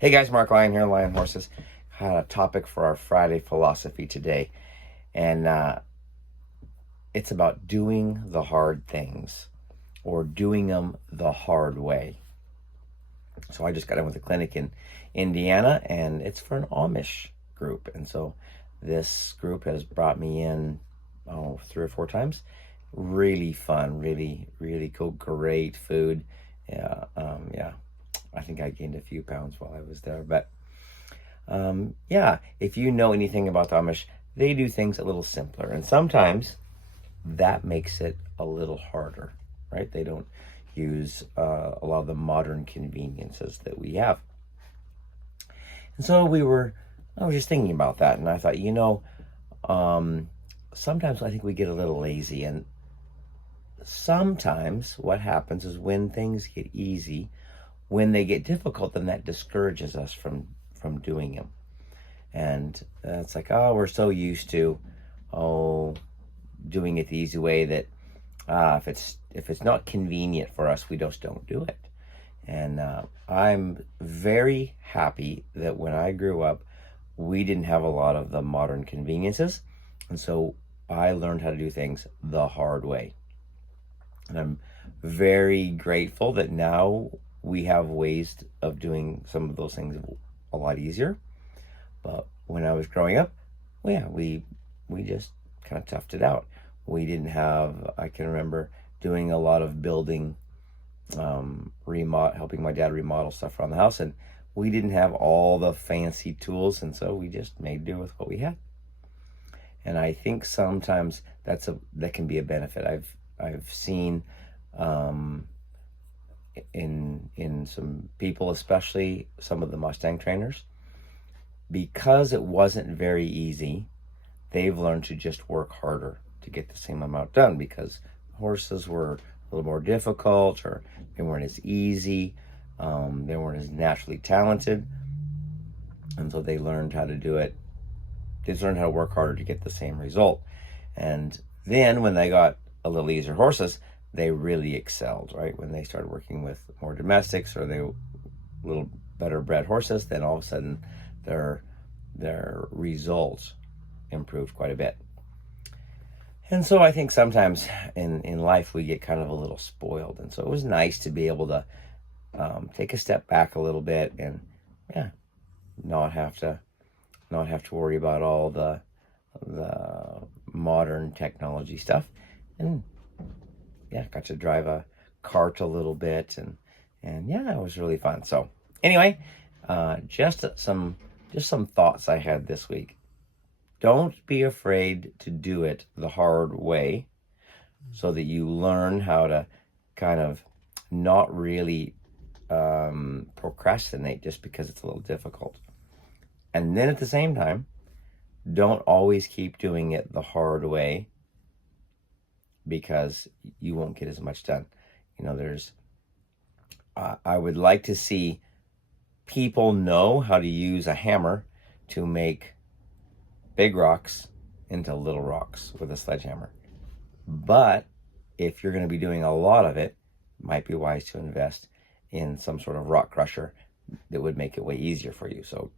Hey guys, Mark Lyon here, Lion Horses. Had a topic for our Friday philosophy today, and it's about doing the hard things or doing them the hard way. So I just got in with a clinic in Indiana, and it's for an Amish group, and so this group has brought me in 3 or 4 times. Really fun, really cool, great food. Yeah, I think I gained a few pounds while I was there, but if you know anything about the Amish, they do things a little simpler, and sometimes that makes it a little harder, right? They don't use a lot of the modern conveniences that we have. And so I was just thinking about that, and I thought, sometimes I think we get a little lazy, and sometimes what happens is when things get easy, when they get difficult, then that discourages us from doing them. And it's like, we're so used to doing it the easy way that if it's not convenient for us, we just don't do it. And I'm very happy that when I grew up, we didn't have a lot of the modern conveniences, and so I learned how to do things the hard way. And I'm very grateful that now we have ways of doing some of those things a lot easier. But when I was growing up, we just kind of toughed it out. We didn't have, I can remember doing a lot of building, helping my dad remodel stuff around the house, and we didn't have all the fancy tools, and so we just made do with what we had. And I think sometimes that can be a benefit. I've seen in some people, especially some of the Mustang trainers, because it wasn't very easy, they've learned to just work harder to get the same amount done, because horses were a little more difficult, or they weren't as easy, they weren't as naturally talented, and so they learned how to do it. They learned how to work harder to get the same result. And then when they got a little easier horses, they really excelled, right? When they started working with more domestics, or they a little better bred horses, then all of a sudden their results improved quite a bit. And so I think sometimes in life we get kind of a little spoiled, and so it was nice to be able to take a step back a little bit and not have to worry about all the modern technology stuff, and got to drive a cart a little bit, and it was really fun. So anyway, just some thoughts I had this week. Don't be afraid to do it the hard way, so that you learn how to kind of not really procrastinate just because it's a little difficult. And then at the same time, don't always keep doing it the hard way, because you won't get as much done. I would like to see people know how to use a hammer to make big rocks into little rocks with a sledgehammer. But if you're going to be doing a lot of it, it might be wise to invest in some sort of rock crusher that would make it way easier for you. So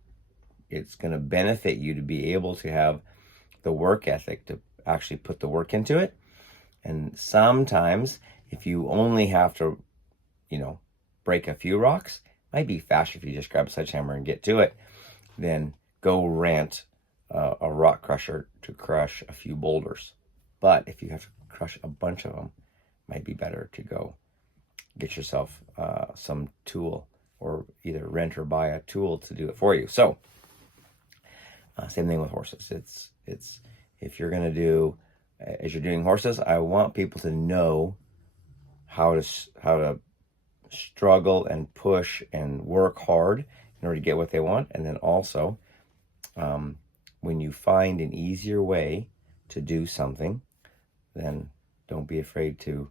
it's going to benefit you to be able to have the work ethic to actually put the work into it. And sometimes if you only have to, break a few rocks, it might be faster if you just grab a sledgehammer and get to it, then go rent a rock crusher to crush a few boulders. But if you have to crush a bunch of them, it might be better to go get yourself some tool, or either rent or buy a tool to do it for you. So same thing with horses. It's if you're going to do, as you're doing horses, I want people to know how to struggle and push and work hard in order to get what they want. And then also, when you find an easier way to do something, then don't be afraid to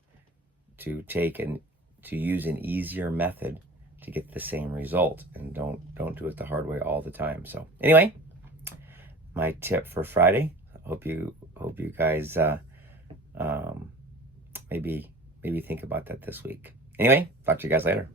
use an easier method to get the same result, and don't do it the hard way all the time. So anyway, my tip for Friday. Hope you guys maybe think about that this week. Anyway, talk to you guys later.